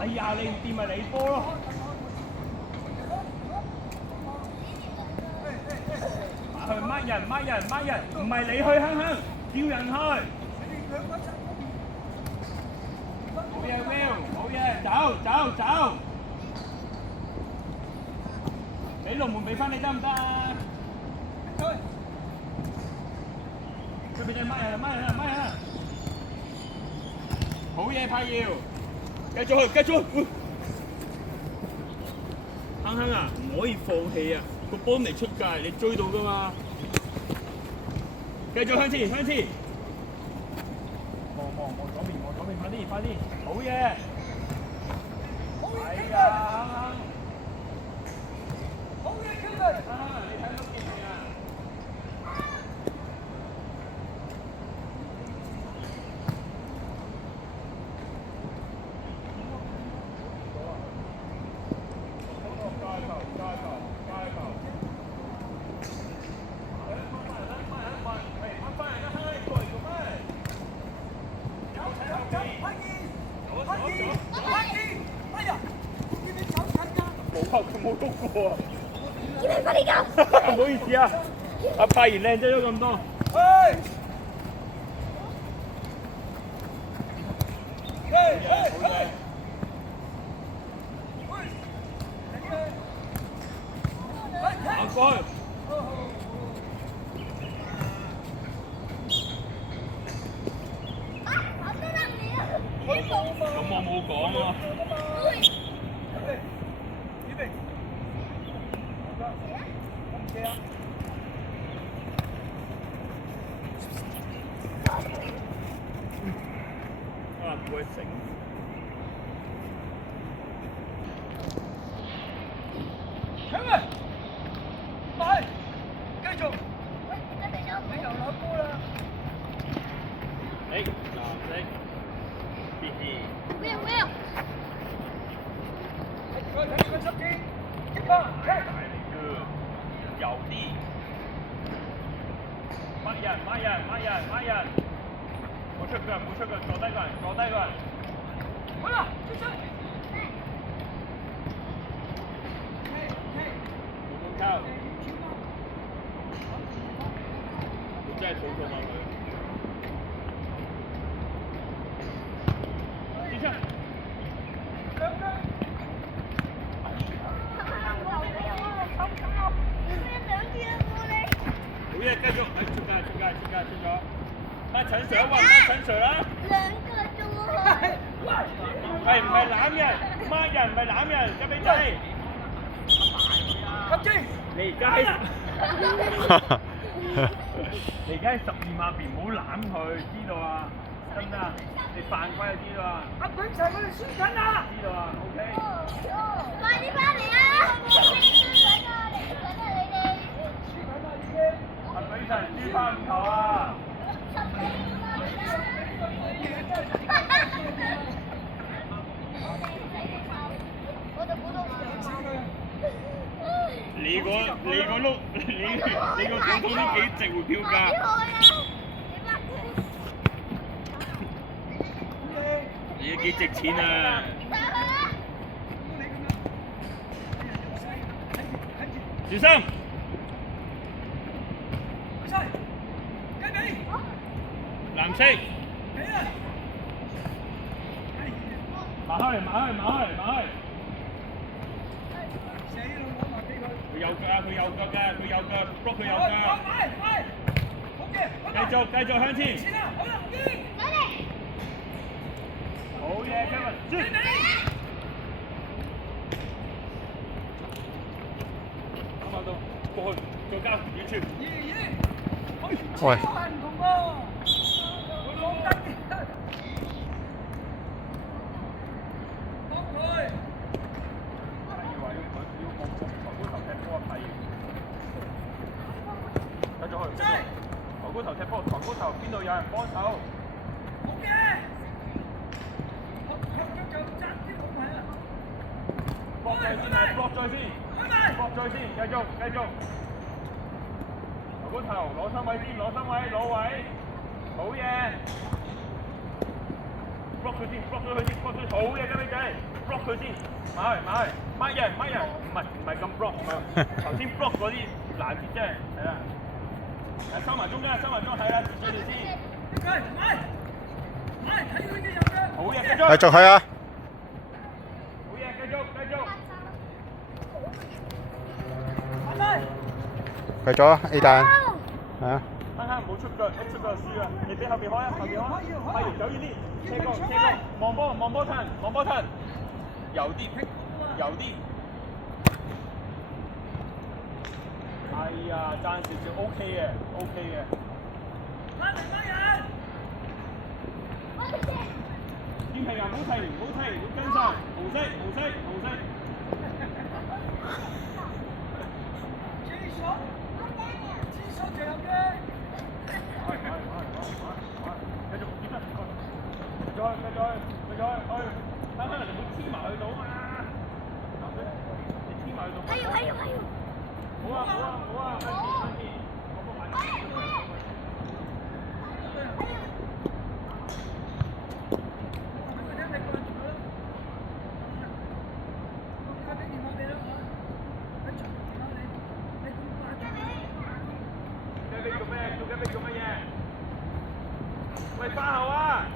哎呀，你唔掂咪你波咯。去乜人乜人乜人，唔係你去香香，叫人去。好嘢 Will， 好嘢，走走走。俾龍門俾翻你得唔得啊？佢俾你乜人乜人乜人。好嘢派耀，繼續去繼續去。香香啊，唔可以放棄啊！個波未出界，你追到噶嘛？繼續向前向前。望左邊，快啲快啲，好嘢！係啊，好嘢佢哋。你睇到見未啊？佢冇篤過啊！叫你快啲救！唔好意思啊，阿派賢靚仔咗咁多。行過去。咁我冇講啊。唔會醒。請啊！快，繼續。你又攞波啦！你藍色，BB。Will。睇住個側邊，接吧。右啲。買人。冇出腳，坐低個人。好啦，出。冇靠。你真係肚痛啊佢。接出。好嘢，繼續，出咗。阿陳 Sir 啊，陳 Sir 啦。兩個啫喎。係唔係攬人？孖人唔係攬人，雞髀仔。吸睛。你而家喺12碼邊，唔好攬佢，知道啊？得唔得啊？你犯規就知道啊？阿炳齊，我哋輸緊啦！知道啊 ？OK。快啲翻嚟啊！阿炳齊輸翻5球啊！你個碌，你個肚都幾值回票價。你都幾值錢啊！小心！藍色。埋開。佢右腳 block 佢右腳。繼續向前。好嘢 ，Kevin。啱啱到，過去，再加遠處。喂。抬高頭踢波，抬高頭邊度有人幫手？好嘅。搏在先，繼續。抬高頭，攞身位，攞位，好嘢。block 佢先，好嘢，雞髀仔。佢先，買人，唔係咁 block， 唔係頭先 block 嗰啲攔截啫，係啦。收埋中間，係啦，接住先。好嘢，繼續。繼續去啊！好嘢，繼續。繼續啊 A 彈，係啊。唔好出腳，一出腳就輸啊！你俾後邊開啊，後邊開，係走遠啲，車過，望波騰，油啲。哎呀，爭少少 OK 嘅。天平啊，唔好踢，要跟上，紅色。繼續去，等人哋會黐埋去到嘛？你黐埋去到。係。好啊，快啲。做乜嘢？喂，花後啊！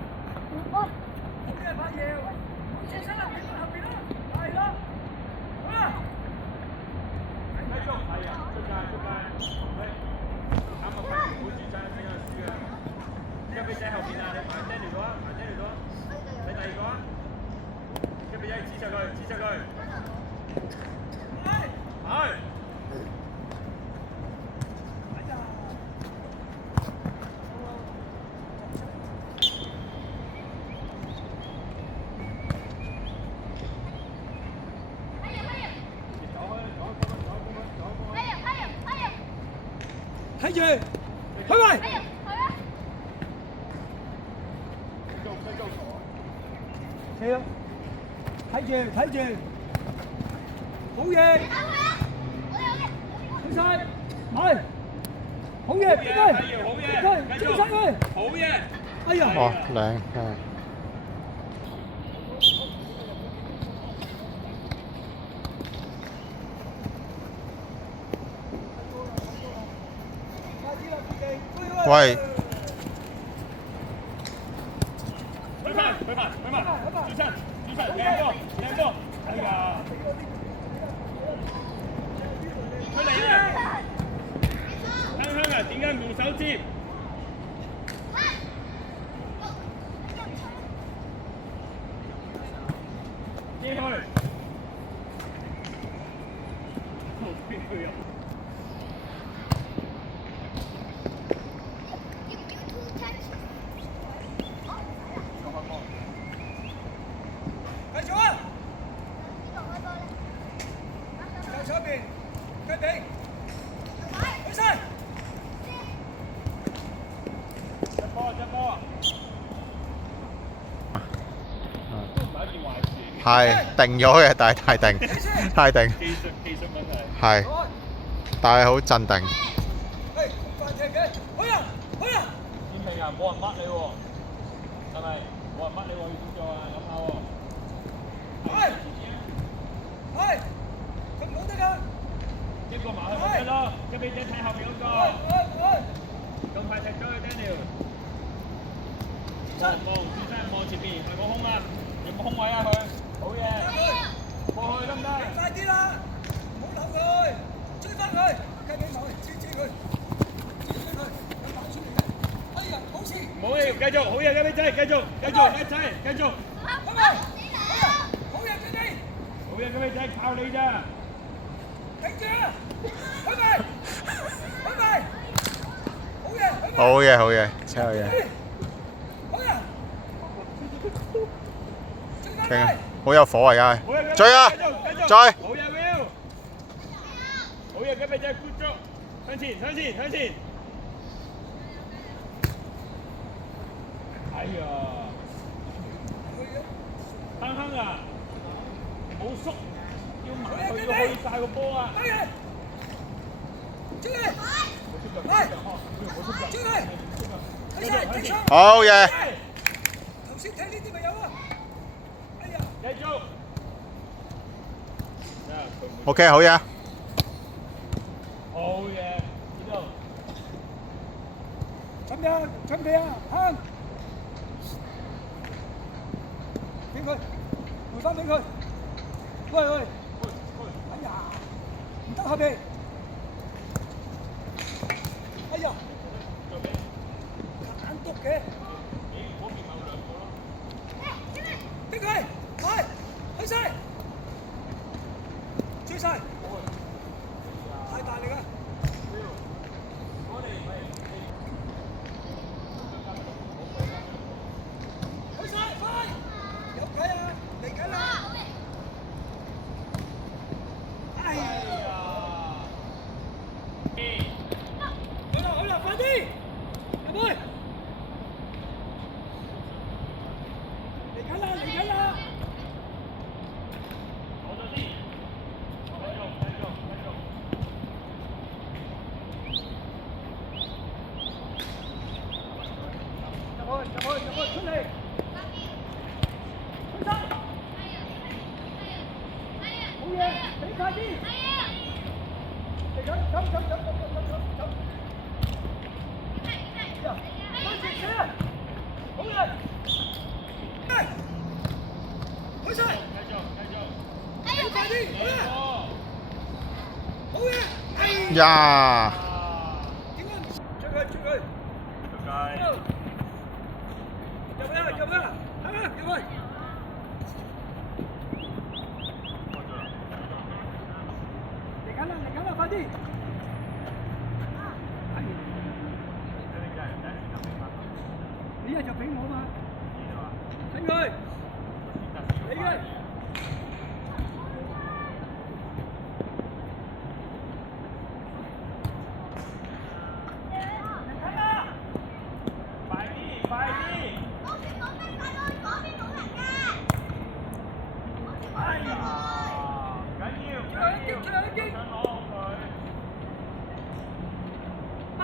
繼續，係啊，出界，啱啊，唔好主爭，邊個輸啊？雞髀仔後邊啊，你埋爹嚟到啊，你第二個啊，雞髀仔黐實佢，係。睇住，去喂！係啊，睇住，好嘢！去晒，係，好嘢，邊個？追晒佢！好嘢！哎呀！哦，靚係。喂！去慢，轉身，兩個，哎呀！出嚟啊！香啊，點解唔手接？接佢！邊個啊？係定咗嘅，但係太定。技術問題。係，但係好鎮定。天平啊，冇人乜你喎，係咪？冇人乜你喎，要點做啊？諗下喎。佢唔好得㗎。一個埋去咪得咯，雞髀仔睇後邊嗰個。咁快踢咗去 Daniel。轉身望前面，係冇空啊，有冇空位啊佢？好嘢！過去得唔得？快啲啦！唔好留佢，追翻佢，雞髀埋去，黐佢，有打出嚟嘅。哎呀，好似唔好要，繼續，好嘢，雞髀仔，繼續，繼續。好嘢，雞髀！好嘢，雞髀仔，靠你咋？頂住啊！開咪！好嘢，真係好嘢。好有火啊！而家追啊！追！好嘢 Will！好嘢，雞髀仔 good job！向前！哎呀！亨啊！冇縮，要埋去要去曬個波啊！好嘢！頭先睇呢啲咪有啊！哎呀！繼續！ OK，好嘢。好嘢，呢度。準備啊，準備啊，行。俾佢，回翻俾佢。喂喂，哎呀，唔得後邊。哎呀，眼篤嘅。俾佢，快，去晒，追晒。太大力啦！去晒，快，有計啊，嚟緊啦！哎呀！好啦，快啲，入去！嚟緊啦！入去，出嚟！去晒！好嘢，俾快啲！嚟緊，走！好嘢！去晒！俾快啲！好嘢！哎呀！點解？出去！入啦！行啦，入去！嚟緊啦，快啲！你一就俾我嘛，俾佢，俾佢。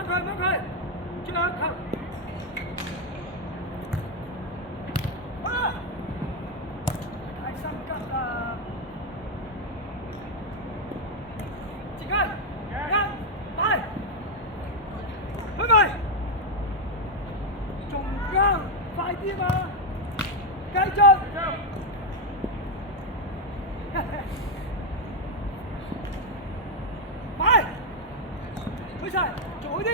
掹佢，最後一球。好啦，太心急啦。自己，快，去咪，仲加快啲嘛，繼續。快，去晒，做好啲。